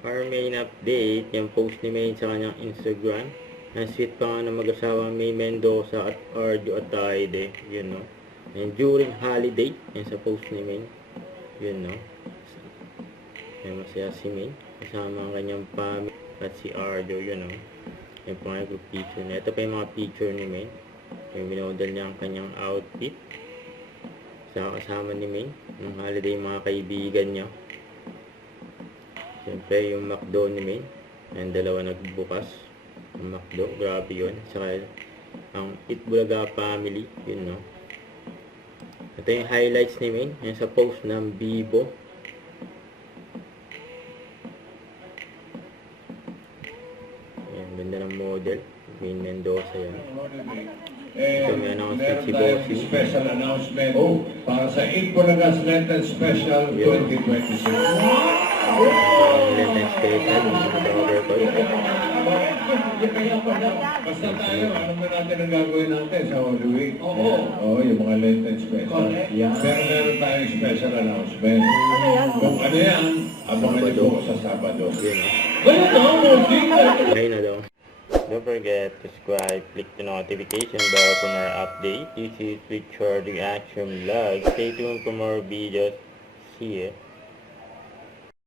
Our main update, yung post ni Maine sa kanyang Instagram. Ang sweet pa nga ng mag-asawang May Mendoza at Arjo Ataide, yun no. And during holiday, yan sa post ni Maine, yun no. Yan masaya si Maine, kasama ang kanyang family at si Arjo, yun no. Yan pa nga yung picture na. Ito pa yung mga picture ni Maine. Yung binodal niya ang kanyang outfit. Kasama ni Maine, ng holiday mga kaibigan niya. Siyempre yung McDo ni Maine, ang dalawa nagbukas ang McDo, grabe yun. Saka ang Itbulaga family, yun no. Ito yung highlights ni Maine, yung sa post ng Bibo. Ayan, ganda ng model, Maine Mendoza yan. Ito may announcement si Bossy. Special announcement para sa Itbulaga's Lenten Special 2026. Lenten Special, mga overcall. Basta tayo, alam na natin ang gagawin natin sa Holy Week. Oo, yung mga Lenten Special. Pero meron tayong special announcement. Kung ano yan, abangan niyo po sa Sabado. Ngayon na daw. Don't forget to subscribe, click the notification bell for more updates. This is Richard Reaction Vlog. Stay tuned for more videos. See ya.